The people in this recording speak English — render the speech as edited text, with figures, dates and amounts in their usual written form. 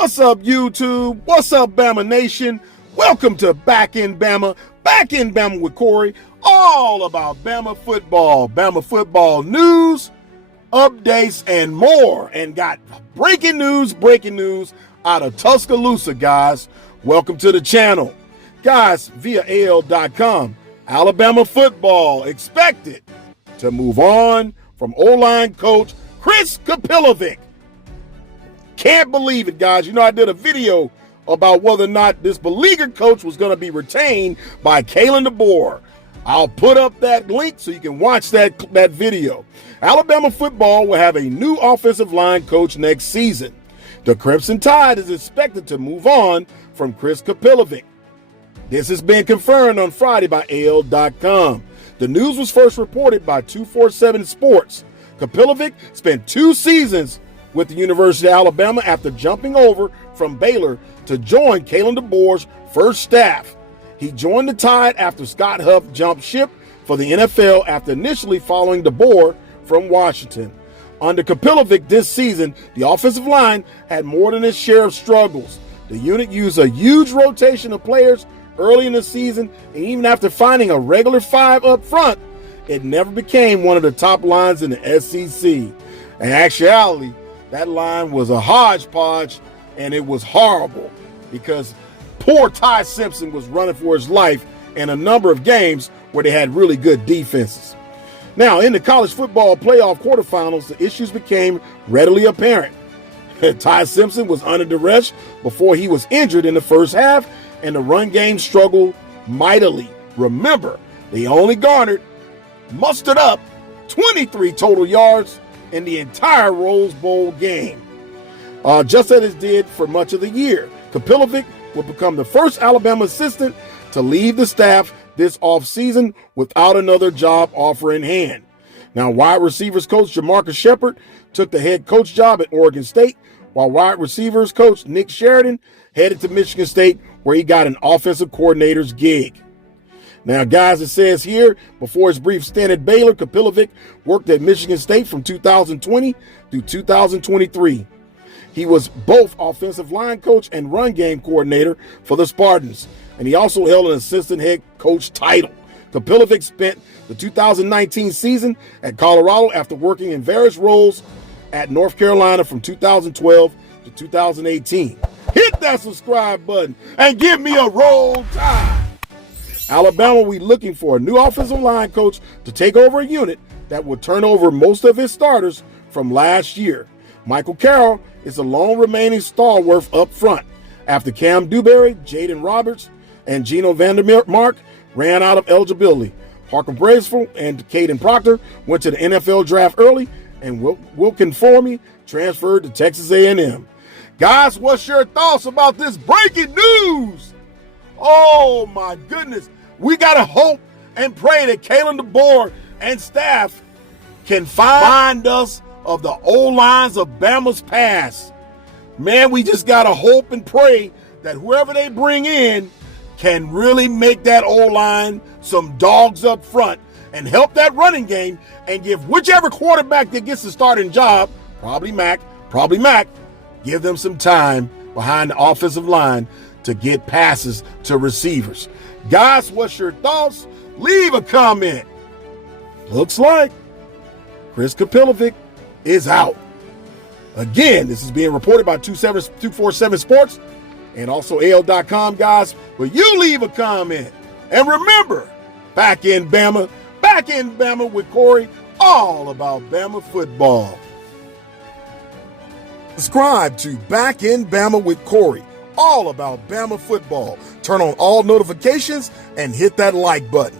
What's up, YouTube? What's up, Bama Nation? Welcome to Back in Bama with Corey. All about Bama football news, updates, and more. And got breaking news out of Tuscaloosa, guys. Welcome to the channel. Guys, via AL.com, Alabama football expected to move on from O-line coach Chris Kapilovic. Can't believe it, guys. You know, I did a video about whether or not this Beleaguered coach was going to be retained by Kalen DeBoer. I'll put up that link so you can watch that video. Alabama football will have a new offensive line coach next season. The Crimson Tide is expected to move on from Chris Kapilovic. This has been confirmed on Friday by AL.com. The news was first reported by 247 Sports. Kapilovic spent 2 seasons with the University of Alabama after jumping over from Baylor to join Kalen DeBoer's first staff. He joined the Tide after Scott Huff jumped ship for the NFL after initially following DeBoer from Washington. Under Kapilovic this season, the offensive line had more than its share of struggles. The unit used a huge rotation of players early in the season, and even after finding a regular 5 up front, it never became one of the top lines in the SEC. In actuality, that line was a hodgepodge, and it was horrible because poor Ty Simpson was running for his life in a number of games where they had really good defenses. Now, in the college football playoff quarterfinals, the issues became readily apparent. Ty Simpson was under duress before he was injured in the first half, and the run game struggled mightily. Remember, they only mustered up 23 total yards in the entire Rose Bowl game. Just as it did for much of the year. Kapilovic will become the first Alabama assistant to leave the staff this offseason without another job offer in hand. Now, wide receivers coach Jamarcus Shepard took the head coach job at Oregon State, while wide receivers coach Nick Sheridan headed to Michigan State, where he got an offensive coordinator's gig. Now, guys, it says here, before his brief stint at Baylor, Kapilovic worked at Michigan State from 2020 through 2023. He was both offensive line coach and run game coordinator for the Spartans, and he also held an assistant head coach title. Kapilovic spent the 2019 season at Colorado after working in various roles at North Carolina from 2012 to 2018. Hit that subscribe button and give me a roll tide. Alabama will be looking for a new offensive line coach to take over a unit that will turn over most of his starters from last year. Michael Carroll is the lone remaining stalwart up front after Cam Dewberry, Jaden Roberts, and Geno Vandermark ran out of eligibility. Parker Bracewell and Caden Proctor went to the NFL draft early, and Wilkin Formey transferred to Texas A&M. Guys, what's your thoughts about this breaking news? Oh my goodness. We got to hope and pray that Kalen DeBoer and staff can find us of the O-lines of Bama's past. Man, we just got to hope and pray that whoever they bring in can really make that O-line some dogs up front and help that running game and give whichever quarterback that gets the starting job, probably Mac, give them some time behind the offensive line to get passes to receivers. Guys, what's your thoughts? Leave a comment. Looks like Chris Kapilovic is out. Again, this is being reported by 247 Sports and also AL.com, guys. But you leave a comment. And remember, Back in Bama with Corey, all about Bama football. Subscribe to Back in Bama with Corey, all about Bama football. Turn on all notifications and hit that like button.